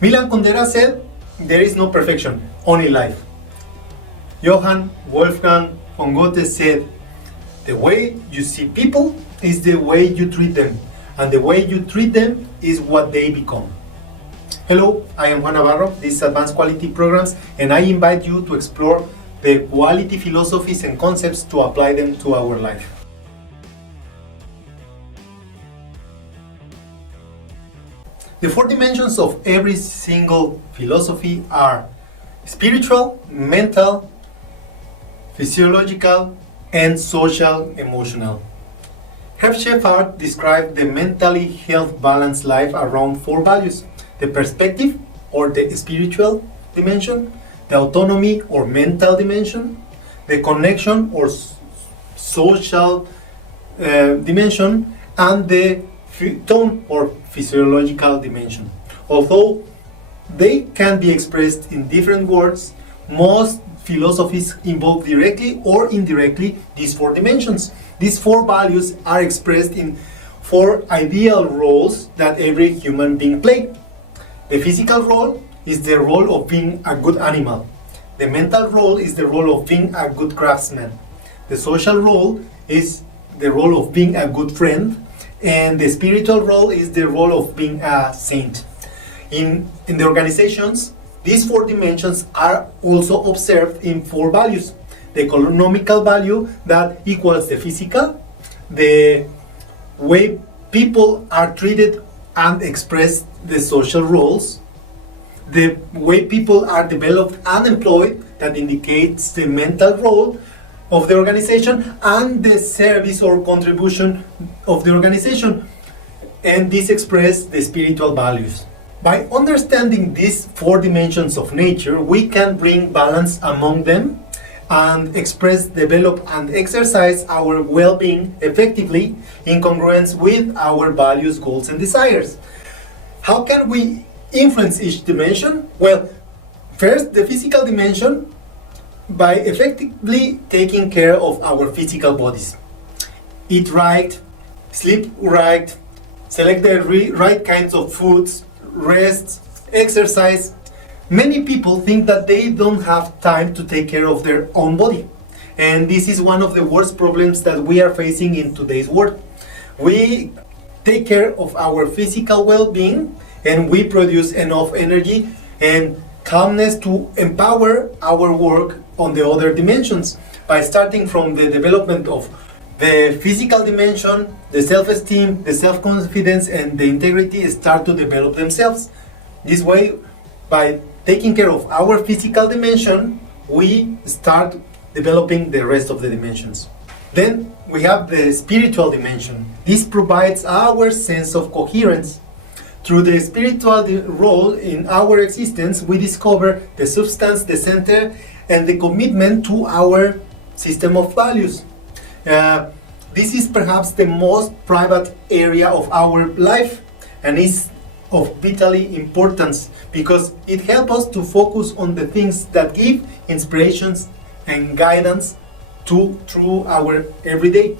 Milan Kundera said, there is no perfection, only life. Johann Wolfgang von Goethe said, the way you see people is the way you treat them, and the way you treat them is what they become. Hello, I am Juan Navarro, this is Advanced Quality Programs, and I invite you to explore the quality philosophies and concepts to apply them to our life. The four dimensions of every single philosophy are spiritual, mental, physiological, and social emotional. Herb Shepard described the mentally health balanced life around four values: the perspective or the spiritual dimension, the autonomy or mental dimension, the connection or social dimension, and the tone or physiological dimension. Although they can be expressed in different words, most philosophies involve directly or indirectly these four dimensions. These four values are expressed in four ideal roles that every human being plays. The physical role is the role of being a good animal. The mental role is the role of being a good craftsman. The social role is the role of being a good friend. And the spiritual role is the role of being a saint. In the organizations, these four dimensions are also observed in four values. The economical value that equals the physical, the way people are treated and express the social roles, the way people are developed and employed that indicates the mental role of the organization, and the service or contribution of the organization. And this expresses the spiritual values. By understanding these four dimensions of nature, we can bring balance among them and express, develop, and exercise our well-being effectively in congruence with our values, goals, and desires. How can we influence each dimension? Well, first, the physical dimension, by effectively taking care of our physical bodies. Eat right, sleep right, select the right kinds of foods, rest, exercise. Many people think that they don't have time to take care of their own body. And this is one of the worst problems that we are facing in today's world. We take care of our physical well-being and we produce enough energy and calmness to empower our work on the other dimensions. By starting from the development of the physical dimension, the self-esteem, the self-confidence, and the integrity start to develop themselves. This way, by taking care of our physical dimension, we start developing the rest of the dimensions. Then we have the spiritual dimension. This provides our sense of coherence. Through the spiritual role in our existence, we discover the substance, the center, and the commitment to our system of values. This is perhaps the most private area of our life and is of vitally importance because it helps us to focus on the things that give inspirations and guidance through our everyday.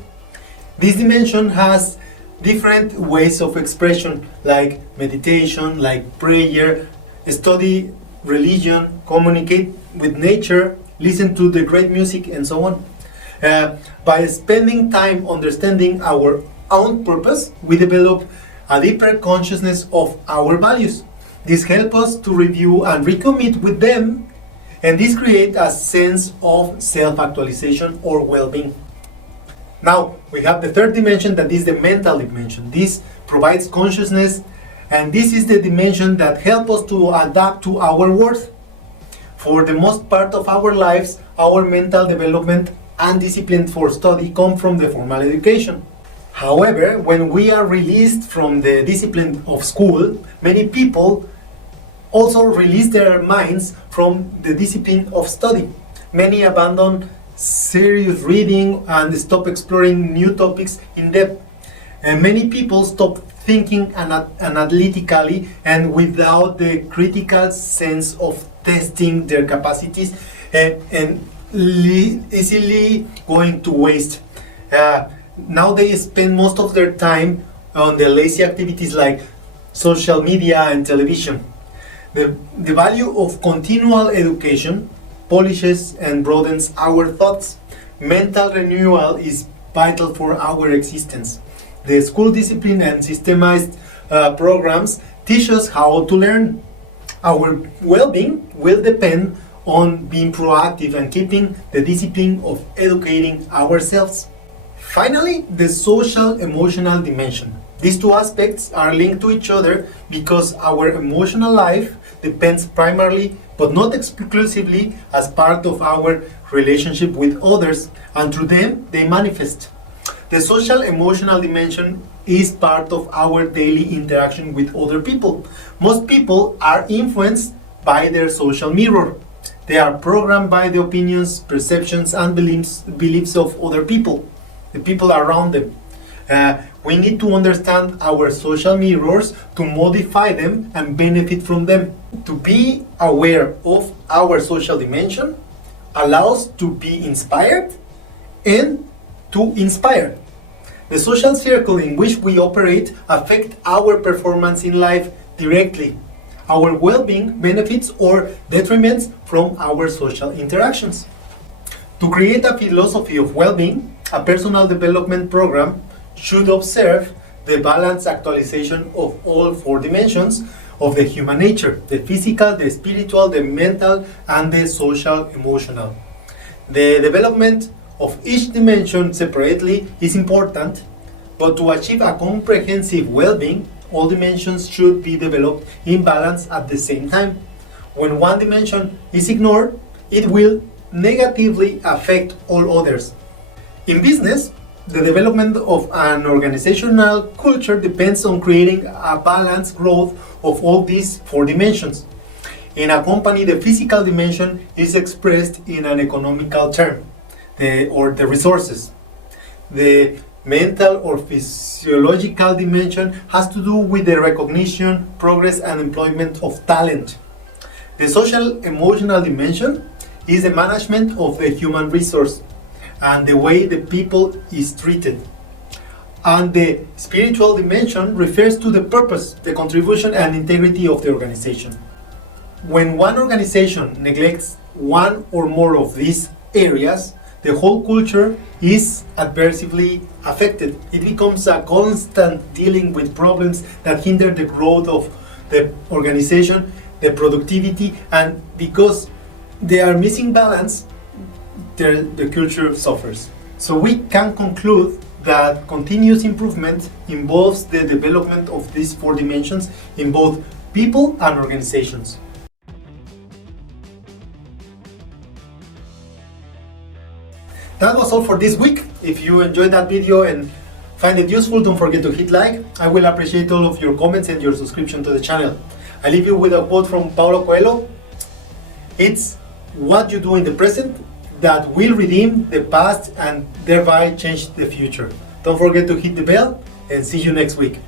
This dimension has different ways of expression like meditation, like prayer, study religion, communicate with nature, listen to the great music, and so on. By spending time understanding our own purpose, we develop a deeper consciousness of our values. This helps us to review and recommit with them, and this creates a sense of self-actualization or well-being. Now, we have the third dimension, that is the mental dimension. This provides consciousness, and this is the dimension that helps us to adapt to our worth. For the most part of our lives, our mental development and discipline for study come from the formal education. However, when we are released from the discipline of school, many people also release their minds from the discipline of study. Many abandon serious reading and stop exploring new topics in depth. And many people stop thinking analytically and without the critical sense of testing their capacities and easily going to waste. Now they spend most of their time on the lazy activities like social media and television. The value of continual education polishes and broadens our thoughts. Mental renewal is vital for our existence. The school discipline and systemized programs teach us how to learn. Our well-being will depend on being proactive and keeping the discipline of educating ourselves. Finally, the social emotional dimension. These two aspects are linked to each other because our emotional life depends primarily but not exclusively as part of our relationship with others, and through them they manifest. The social emotional dimension is part of our daily interaction with other people. Most people are influenced by their social mirror. They are programmed by the opinions, perceptions, and beliefs of other people, the people around them. We need to understand our social mirrors to modify them and benefit from them. To be aware of our social dimension allows to be inspired and to inspire. The social circle in which we operate affect our performance in life directly. Our well-being benefits or detriments from our social interactions. To create a philosophy of well-being, a personal development program should observe the balanced actualization of all four dimensions of the human nature: the physical, the spiritual, the mental, and the social emotional. The development of each dimension separately is important, but to achieve a comprehensive well-being, all dimensions should be developed in balance at the same time. When one dimension is ignored, it will negatively affect all others. In business, the development of an organizational culture depends on creating a balanced growth of all these four dimensions. In a company, the physical dimension is expressed in an economical term, the resources. The mental or physiological dimension has to do with the recognition, progress, and employment of talent. The social emotional dimension is the management of the human resource and the way the people is treated. And the spiritual dimension refers to the purpose, the contribution, and integrity of the organization. When one organization neglects one or more of these areas, the whole culture is adversely affected. It becomes a constant dealing with problems that hinder the growth of the organization, the productivity, and because they are missing balance, the culture suffers. So we can conclude that continuous improvement involves the development of these four dimensions in both people and organizations. That was all for this week. If you enjoyed that video and find it useful, don't forget to hit like. I will appreciate all of your comments and your subscription to the channel. I leave you with a quote from Paulo Coelho. It's what you do in the present that will redeem the past and thereby change the future. Don't forget to hit the bell and see you next week.